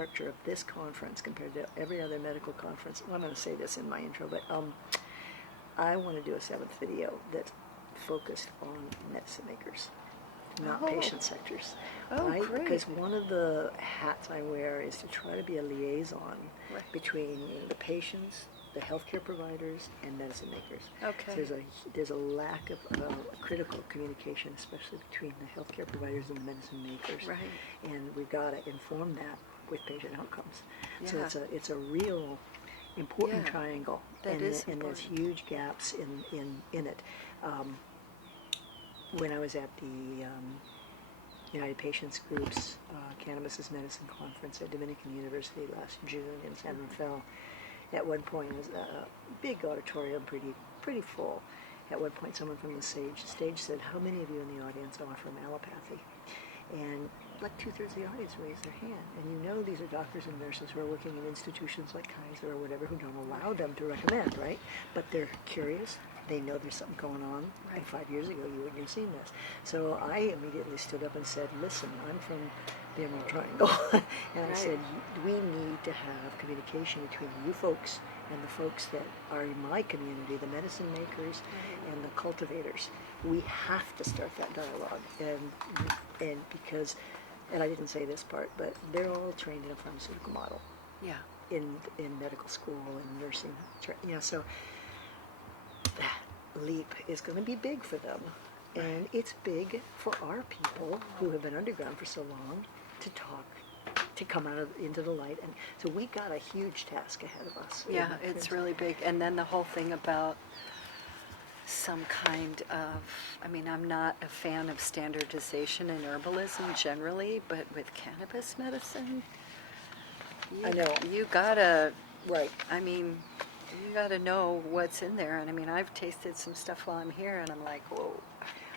character of this conference compared to every other medical conference, well, I'm going to say this in my intro, but I want to do a 7th video that's focused on medicine makers, not patient sectors. Great. Because one of the hats I wear is to try to be a liaison between the patients, the healthcare providers, and medicine makers. Okay. So there's a lack of critical communication, especially between the healthcare providers and the medicine makers. Right. And we've got to inform that with patient outcomes. Yeah. So it's a real important triangle. And there's huge gaps in it. When I was at the United Patients Group's Cannabis is Medicine Conference at Dominican University last June in San Rafael, at one point it was a big auditorium, pretty full. At one point someone from the stage said, "How many of you in the audience are from allopathy?" And like 2/3 of the audience raised their hand. And you know these are doctors and nurses who are working in institutions like Kaiser or whatever who don't allow them to recommend, right? But they're curious. They know there's something going on, and 5 years ago you wouldn't have seen this. So I immediately stood up and said, "Listen, I'm from the Emerald Triangle," and I said, "We need to have communication between you folks and the folks that are in my community, the medicine makers and the cultivators. We have to start that dialogue, and because, and I didn't say this part, but they're all trained in a pharmaceutical model, in medical school and nursing, so." That leap is going to be big for them, and it's big for our people who have been underground for so long to come out into the light, and so we got a huge task ahead of us. Yeah, it's really big. And then the whole thing about some kind of, I mean, I'm not a fan of standardization in herbalism generally, but with cannabis medicine, I know you gotta, I mean, you got to know what's in there. And I mean, I've tasted some stuff while I'm here, and I'm like, whoa.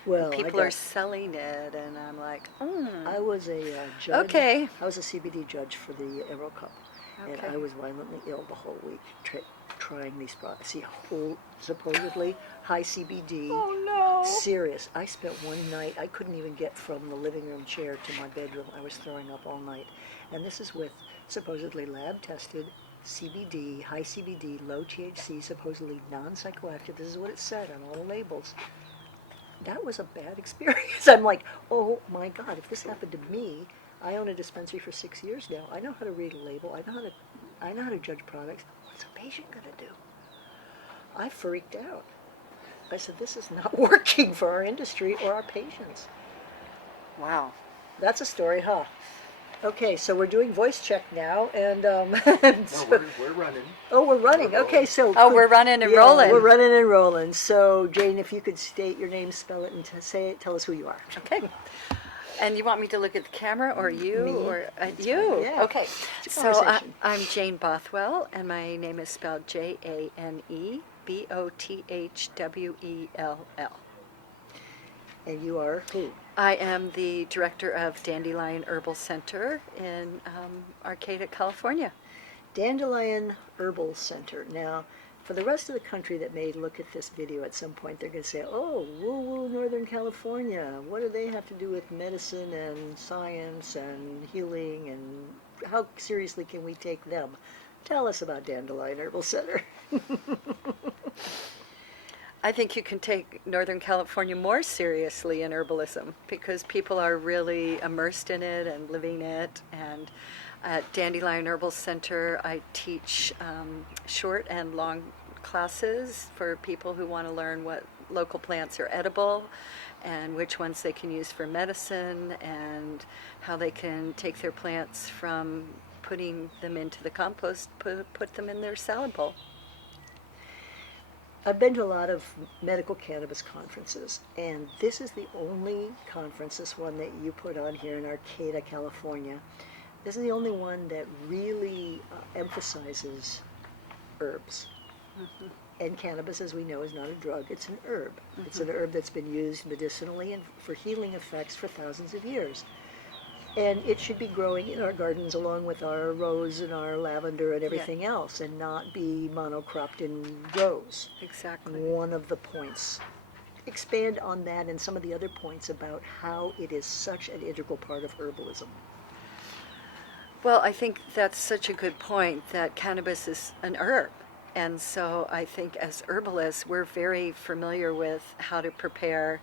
Well, people are selling it, and I'm like, I was a judge. Okay. I was a CBD judge for the Emerald Cup, and I was violently ill the whole week trying these products. See, whole supposedly high CBD. Oh no! Serious. I spent one night. I couldn't even get from the living room chair to my bedroom. I was throwing up all night, and this is with supposedly lab tested CBD, high CBD, low THC, supposedly non-psychoactive. This is what it said on all the labels. That was a bad experience. I'm like, oh my God, if this happened to me, I own a dispensary for 6 years now. I know how to read a label. I know how to judge products. What's a patient going to do? I freaked out. I said, this is not working for our industry or our patients. Wow. That's a story, huh? Okay, so we're doing voice check now, and no, we're running. Oh, we're running. Okay, so we're running and rolling. We're running and rolling. So, Jane, if you could state your name, spell it, and tell us who you are. Okay. And you want me to look at the camera, or you, Me. or you? Yeah. Okay. So I'm Jane Bothwell, and my name is spelled JaneBothwell. And you are who? I am the director of Dandelion Herbal Center in Arcata, California. Dandelion Herbal Center. Now, for the rest of the country that may look at this video at some point, they're going to say, oh, woo-woo, Northern California. What do they have to do with medicine and science and healing, and how seriously can we take them? Tell us about Dandelion Herbal Center. I think you can take Northern California more seriously in herbalism because people are really immersed in it and living it. And at Dandelion Herbal Center, I teach short and long classes for people who want to learn what local plants are edible and which ones they can use for medicine and how they can take their plants from putting them into the compost, put them in their salad bowl. I've been to a lot of medical cannabis conferences, and this is the only conference, this one that you put on here in Arcata, California. This is the only one that really emphasizes herbs. Mm-hmm. And cannabis, as we know, is not a drug, it's an herb. Mm-hmm. It's an herb that's been used medicinally and for healing effects for thousands of years. And it should be growing in our gardens along with our rose and our lavender and everything else, and not be monocropped in rows. Exactly. One of the points. Expand on that and some of the other points about how it is such an integral part of herbalism. Well, I think that's such a good point that cannabis is an herb. And so I think as herbalists, we're very familiar with how to prepare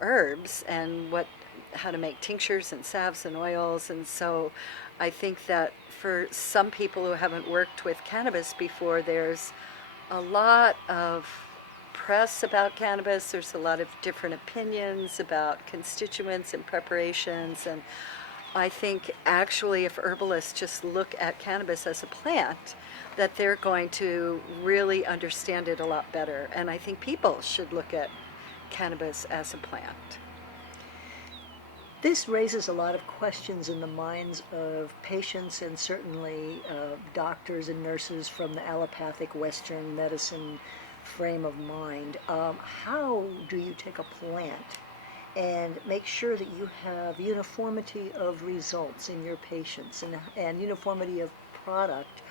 herbs and how to make tinctures and salves and oils. And so I think that for some people who haven't worked with cannabis before, there's a lot of press about cannabis. There's a lot of different opinions about constituents and preparations. And I think actually if herbalists just look at cannabis as a plant, that they're going to really understand it a lot better. And I think people should look at cannabis as a plant. This raises a lot of questions in the minds of patients and certainly doctors and nurses from the allopathic Western medicine frame of mind. How do you take a plant and make sure that you have uniformity of results in your patients and uniformity of product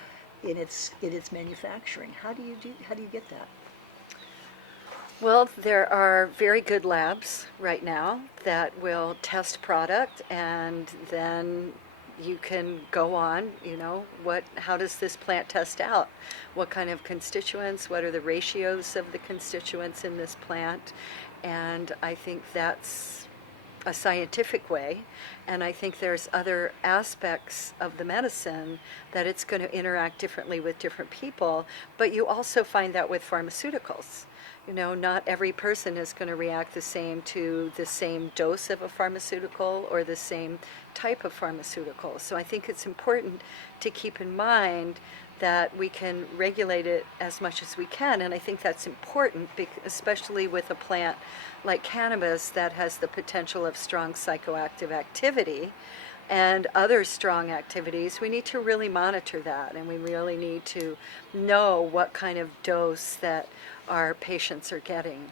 in its manufacturing? How do you get that? Well, there are very good labs right now that will test product, and then you can go on, how does this plant test out? What kind of constituents? What are the ratios of the constituents in this plant? And I think that's a scientific way. And I think there's other aspects of the medicine that it's going to interact differently with different people. But you also find that with pharmaceuticals. Not every person is going to react the same to the same dose of a pharmaceutical or the same type of pharmaceutical. So I think it's important to keep in mind that we can regulate it as much as we can. And I think that's important, especially with a plant like cannabis that has the potential of strong psychoactive activity and other strong activities. We need to really monitor that, and we really need to know what kind of dose that our patients are getting.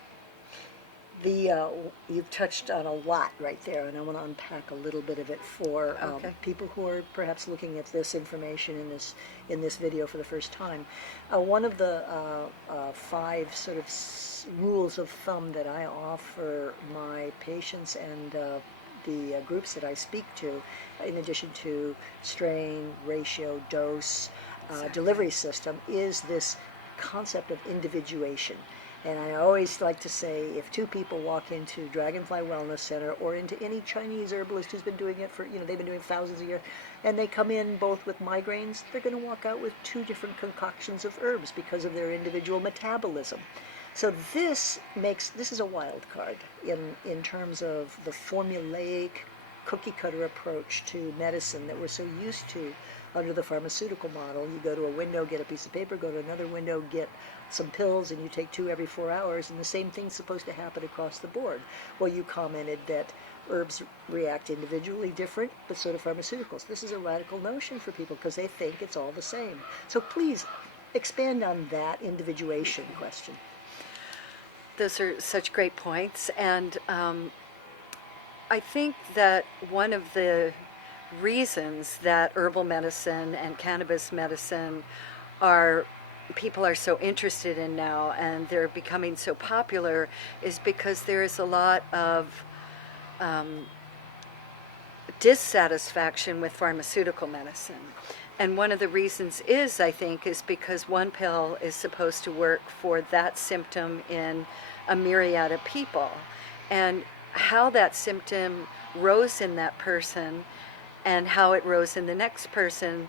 You've touched on a lot right there, and I want to unpack a little bit of it for people who are perhaps looking at this information in this video for the first time. One of the 5 sort of rules of thumb that I offer my patients and the groups that I speak to, in addition to strain, ratio, dose, delivery system, is this concept of individuation. And I always like to say, if 2 people walk into Dragonfly Wellness Center or into any Chinese herbalist who's been doing it for, they've been doing thousands of years, and they come in both with migraines, they're going to walk out with 2 different concoctions of herbs because of their individual metabolism. So this is a wild card in terms of the formulaic cookie cutter approach to medicine that we're so used to under the pharmaceutical model. You go to a window, get a piece of paper, go to another window, get some pills, and you take 2 every 4 hours, and the same thing's supposed to happen across the board. Well, you commented that herbs react individually different, but so do pharmaceuticals. This is a radical notion for people because they think it's all the same. So please expand on that individuation question. Those are such great points, and I think that one of the reasons that herbal medicine and cannabis medicine people are so interested in now, and they're becoming so popular, is because there is a lot of dissatisfaction with pharmaceutical medicine. And one of the reasons I think, is because one pill is supposed to work for that symptom in a myriad of people. And how that symptom rose in that person and how it rose in the next person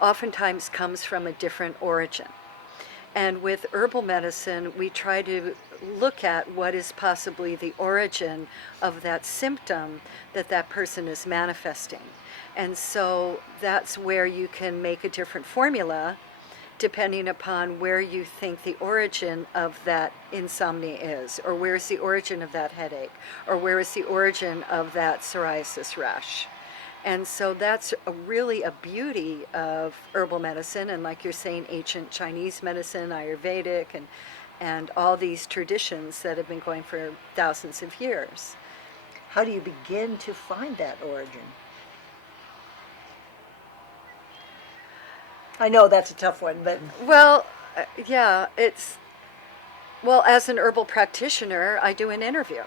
oftentimes comes from a different origin. And with herbal medicine, we try to look at what is possibly the origin of that symptom that person is manifesting. And so that's where you can make a different formula depending upon where you think the origin of that insomnia is, or where's the origin of that headache, or where is the origin of that psoriasis rash. And so that's really a beauty of herbal medicine, and like you're saying, ancient Chinese medicine, Ayurvedic, and all these traditions that have been going for thousands of years. How do you begin to find that origin? I know that's a tough one, but... Well, as an herbal practitioner, I do an interview.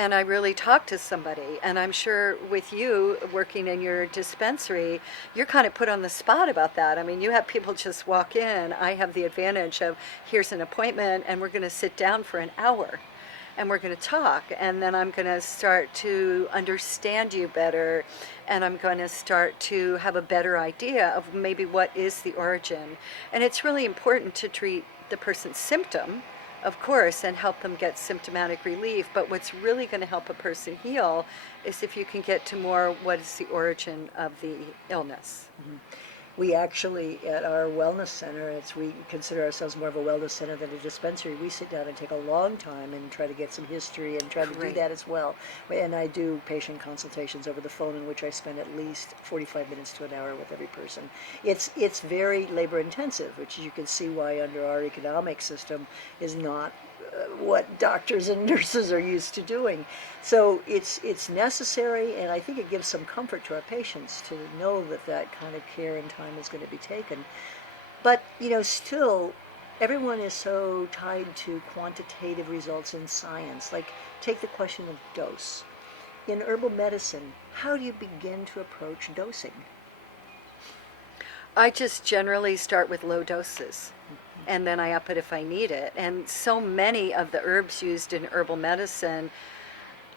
and I really talk to somebody. And I'm sure with you working in your dispensary, you're kind of put on the spot about that. I mean, you have people just walk in. I have the advantage of here's an appointment, and we're going to sit down for an hour and we're going to talk, and then I'm going to start to understand you better, and I'm going to start to have a better idea of maybe what is the origin. And it's really important to treat the person's symptom, of course, and help them get symptomatic relief, but what's really going to help a person heal is if you can get to more what is the origin of the illness. Mm-hmm. We actually, at our wellness center, we consider ourselves more of a wellness center than a dispensary. We sit down and take a long time and try to get some history and try to do that as well. And I do patient consultations over the phone, in which I spend at least 45 minutes to an hour with every person. It's very labor intensive, which you can see why under our economic system is not what doctors and nurses are used to doing. So it's necessary, and I think it gives some comfort to our patients to know that kind of care and time is going to be taken. But, still, everyone is so tied to quantitative results in science. Like, take the question of dose. In herbal medicine, how do you begin to approach dosing? I just generally start with low doses, and then I up it if I need it. And so many of the herbs used in herbal medicine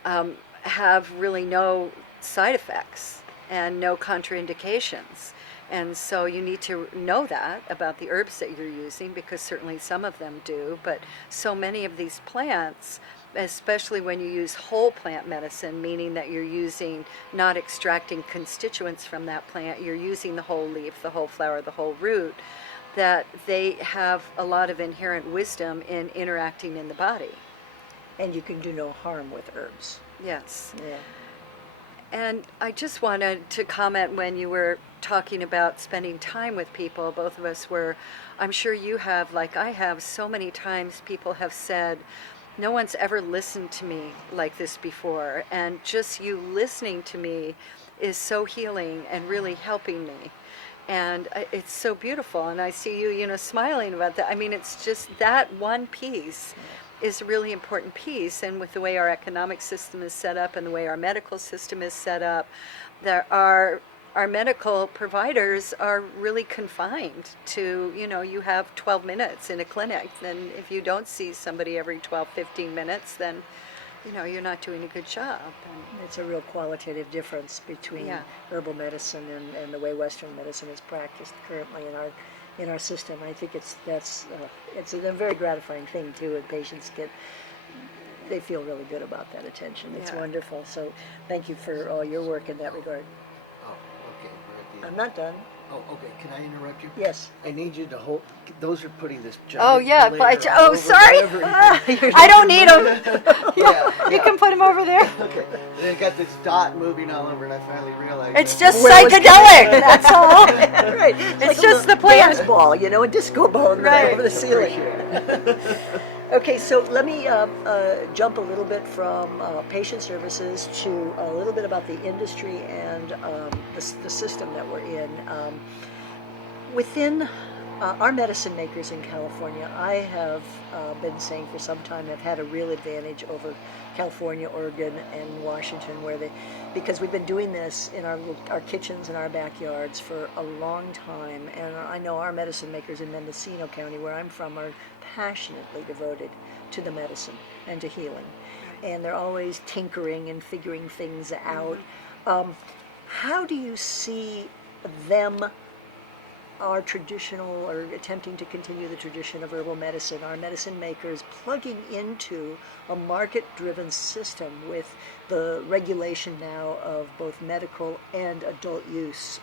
have really no side effects and no contraindications. And so you need to know that about the herbs that you're using, because certainly some of them do, but so many of these plants, especially when you use whole plant medicine, meaning that you're not extracting constituents from that plant, you're using the whole leaf, the whole flower, the whole root, that they have a lot of inherent wisdom in interacting in the body. And you can do no harm with herbs. Yes. Yeah. And I just wanted to comment when you were talking about spending time with people, both of us were, I'm sure you have, like I have, so many times people have said, no one's ever listened to me like this before, and just you listening to me is so healing and really helping me. And it's so beautiful, and I see you, smiling about that. I mean, it's just that one piece is a really important piece, and with the way our economic system is set up and the way our medical system is set up, there are our medical providers are really confined to, you have 12 minutes in a clinic, and if you don't see somebody every 12, 15 minutes, then you're not doing a good job. And it's a real qualitative difference between herbal medicine and the way Western medicine is practiced currently in our system. I think it's a very gratifying thing too, and patients they feel really good about that attention. It's wonderful. So thank you for all your work in that regard. Oh, okay. We're at the I'm end. not done. Oh, okay. Can I interrupt you? Yes. I need you to hold. Those are putting this giant. oh yeah, layer oh over sorry, everything. I don't need them. Yeah, You can put them over there. Okay. And it got this dot moving all over, and I finally realized. It's that- just Where was psychedelic. That's all. Right. It's just the plant. dance ball, a disco ball Right. over the ceiling. Appreciate it. Okay, so let me jump a little bit from patient services to a little bit about the industry and the system that we're in. Within our medicine makers in California, I have been saying for some time, have had a real advantage over California, Oregon, and Washington, because we've been doing this in our kitchens and our backyards for a long time, and I know our medicine makers in Mendocino County, where I'm from, are passionately devoted to the medicine and to healing, and they're always tinkering and figuring things out. How do you see them, our traditional, or attempting to continue the tradition of herbal medicine, our medicine makers plugging into a market-driven system with the regulation now of both medical and adult use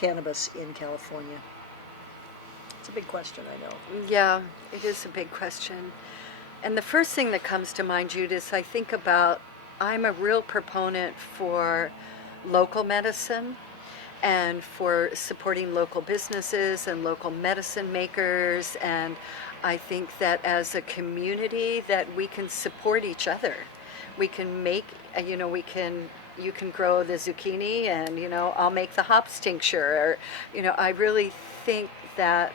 cannabis in California? It's a big question, I know. Yeah, it is a big question. And the first thing that comes to mind, Judith, I think about, I'm a real proponent for local medicine and for supporting local businesses and local medicine makers, and I think that as a community that we can support each other. We can make, you can grow the zucchini, and I'll make the hops tincture, or I really think that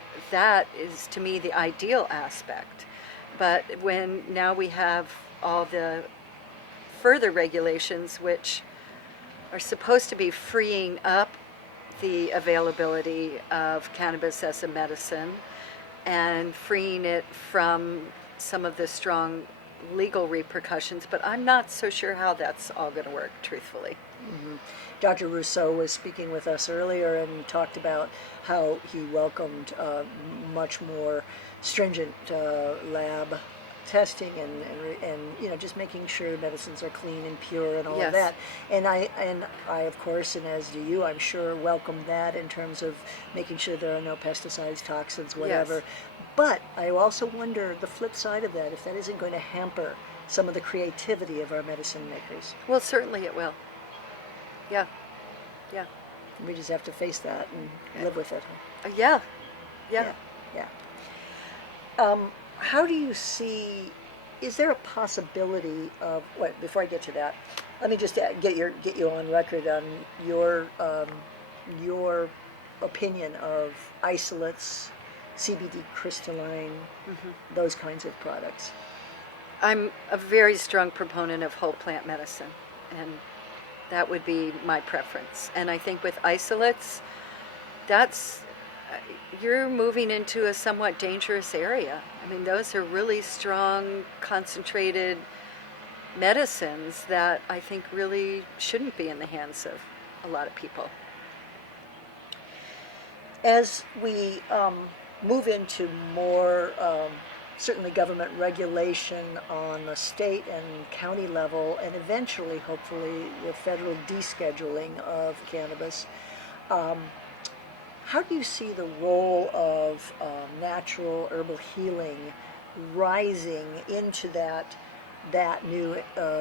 is, to me, the ideal aspect. But when now we have all the further regulations which are supposed to be freeing up the availability of cannabis as a medicine and freeing it from some of the strong legal repercussions, but I'm not so sure how that's all going to work, truthfully. Dr. Rousseau was speaking with us earlier and talked about how he welcomed much more stringent lab testing and just making sure medicines are clean and pure and all Yes. of that. And I of course, and as do you, I'm sure, welcome that in terms of making sure there are no pesticides, toxins, whatever. Yes. But I also wonder the flip side of that, if that isn't going to hamper some of the creativity of our medicine makers. Well, certainly it will. Yeah. Yeah. We just have to face that and live with it. Yeah. Yeah. Yeah. How do you see? Is there a possibility of? Wait, before I get to that, let me just get you on record on your opinion of isolates, CBD crystalline, those kinds of products. I'm a very strong proponent of whole plant medicine, and that would be my preference. And I think with isolates, that's you're moving into a somewhat dangerous area. I mean, those are really strong, concentrated medicines that I think really shouldn't be in the hands of a lot of people. As we move into more certainly government regulation on the state and county level, and eventually, hopefully, the federal descheduling of cannabis, how do you see the role of natural herbal healing rising into that new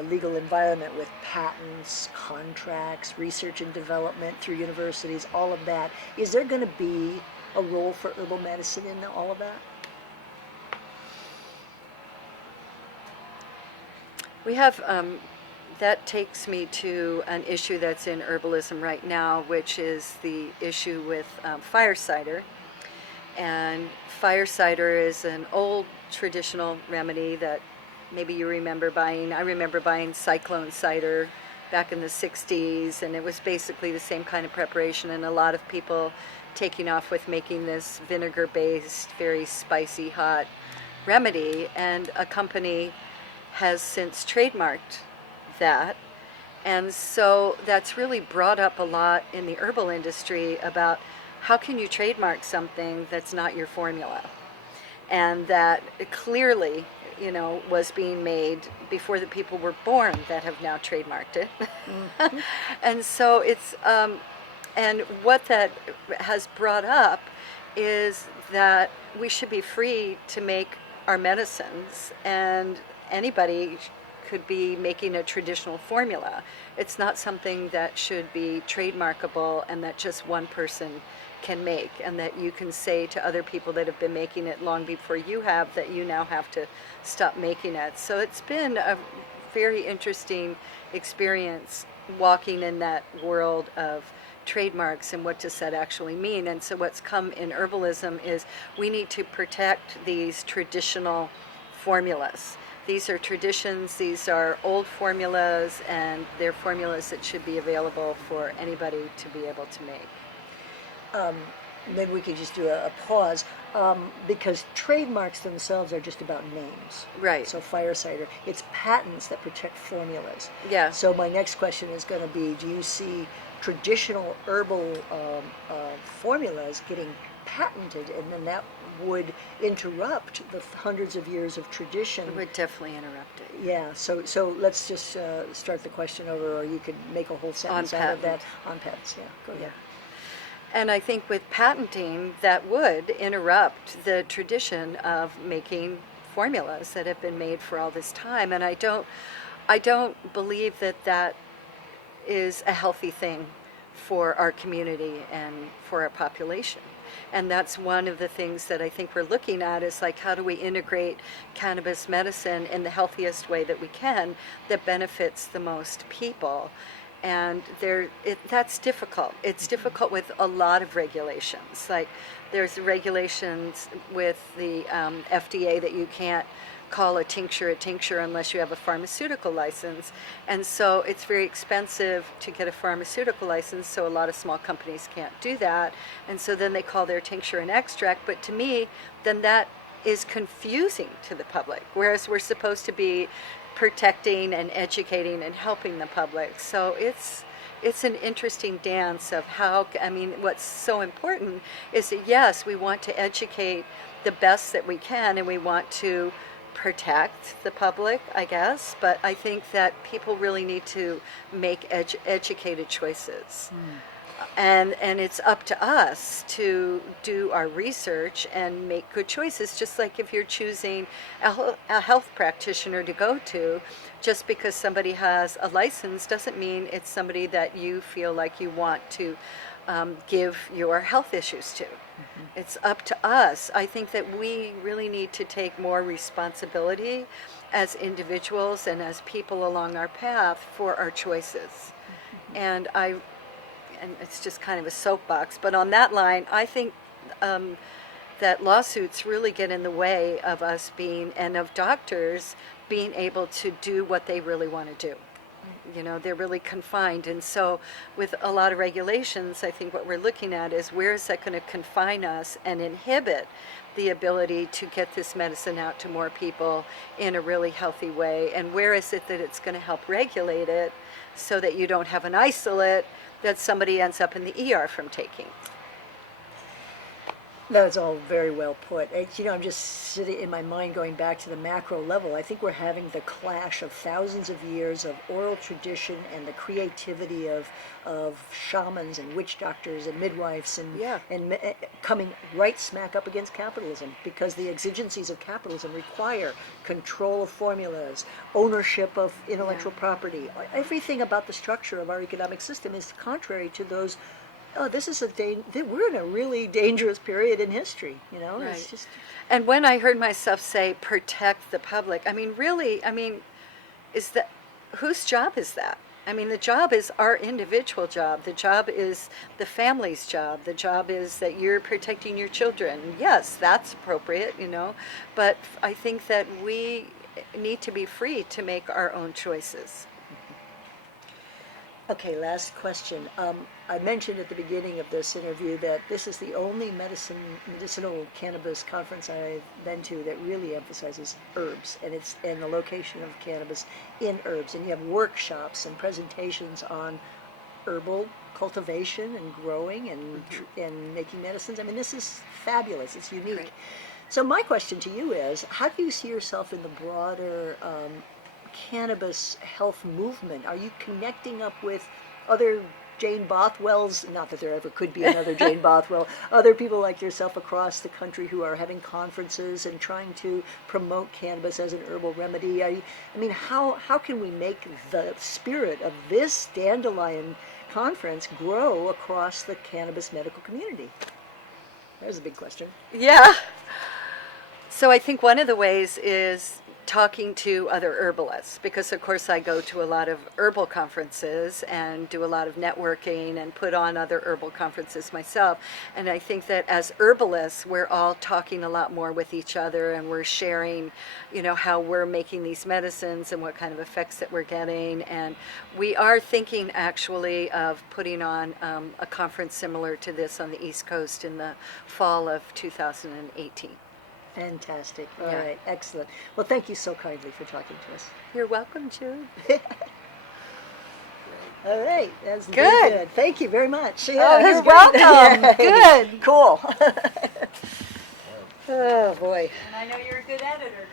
legal environment with patents, contracts, research and development through universities, all of that? Is there going to be a role for herbal medicine in all of that? We have, that takes me to an issue that's in herbalism right now, which is the issue with fire cider. And fire cider is an old traditional remedy that maybe you remember buying. I remember buying cyclone cider back in the 60s, and it was basically the same kind of preparation, and a lot of people taking off with making this vinegar-based, very spicy, hot remedy, and a company has since trademarked that. And so that's really brought up a lot in the herbal industry about how can you trademark something that's not your formula, and that clearly, was being made before the people were born that have now trademarked it. And so it's and what that has brought up is that we should be free to make our medicines, and anybody could be making a traditional formula. It's not something that should be trademarkable and that just one person can make, and that you can say to other people that have been making it long before you have that you now have to stop making it. So it's been a very interesting experience walking in that world of trademarks and what does that actually mean. And so what's come in herbalism is we need to protect these traditional formulas. These are traditions, these are old formulas, and they're formulas that should be available for anybody to be able to make. Maybe we could just do a pause, because trademarks themselves are just about names. Right. So fire cider, it's patents that protect formulas. Yeah. So my next question is going to be, do you see traditional herbal formulas getting patented, and then that would interrupt the hundreds of years of tradition? It would definitely interrupt it. Yeah, so let's just start the question over, or you could make a whole sentence out of that. On patents, yeah, go ahead. And I think with patenting, that would interrupt the tradition of making formulas that have been made for all this time. And I don't believe that is a healthy thing for our community and for our population. And that's one of the things that I think we're looking at, is like, how do we integrate cannabis medicine in the healthiest way that we can that benefits the most people? And that's difficult. It's difficult with a lot of regulations. Like there's regulations with the FDA that you can't call a tincture unless you have a pharmaceutical license. And so it's very expensive to get a pharmaceutical license, so a lot of small companies can't do that. And so then they call their tincture an extract. But to me, then that is confusing to the public, whereas we're supposed to be protecting and educating and helping the public. So it's an interesting dance of how, I mean, what's so important is that yes, we want to educate the best that we can, and we want to protect the public, I guess, but I think that people really need to make educated choices. And it's up to us to do our research and make good choices, just like if you're choosing a health practitioner to go to. Just because somebody has a license doesn't mean it's somebody that you feel like you want to give your health issues to. It's up to us. I think that we really need to take more responsibility as individuals and as people along our path for our choices. And it's just kind of a soapbox, but on that line, I think that lawsuits really get in the way of us being, and of doctors being able to do what they really want to do. You know, they're really confined. And so with a lot of regulations, I think what we're looking at is where is that going to confine us and inhibit the ability to get this medicine out to more people in a really healthy way, and where is it that it's going to help regulate it so that you don't have an isolate that somebody ends up in the ER from taking. That's all very well put. I'm just sitting in my mind going back to the macro level. I think we're having the clash of thousands of years of oral tradition and the creativity of shamans and witch doctors and midwives and coming right smack up against capitalism, because the exigencies of capitalism require control of formulas, ownership of intellectual property. Everything about the structure of our economic system is contrary to those. Oh, this is we're in a really dangerous period in history, Right. It's just. And when I heard myself say protect the public, is that, whose job is that? I mean, the job is our individual job. The job is the family's job. The job is that you're protecting your children. Yes, that's appropriate, but I think that we need to be free to make our own choices. Okay, last question. I mentioned at the beginning of this interview that this is the only medicinal cannabis conference I've been to that really emphasizes herbs and the location of cannabis in herbs. And you have workshops and presentations on herbal cultivation and growing and making medicines. I mean, this is fabulous. It's unique. Great. So my question to you is, how do you see yourself in the broader cannabis health movement? Are you connecting up with other Jane Bothwells? Not that there ever could be another Jane Bothwell. Other people like yourself across the country who are having conferences and trying to promote cannabis as an herbal remedy. How can we make the spirit of this dandelion conference grow across the cannabis medical community? There's a big question. Yeah. So I think one of the ways is talking to other herbalists, because of course I go to a lot of herbal conferences and do a lot of networking and put on other herbal conferences myself. And I think that as herbalists, we're all talking a lot more with each other, and we're sharing, how we're making these medicines and what kind of effects that we're getting. And we are thinking actually of putting on a conference similar to this on the East Coast in the fall of 2018. Fantastic. All right. Excellent. Well, thank you so kindly for talking to us. You're welcome, Jude. All right. That's Good. very good. Thank you very much. Oh, that's you're good. welcome. Good. Cool. Oh, boy. And I know you're a good editor.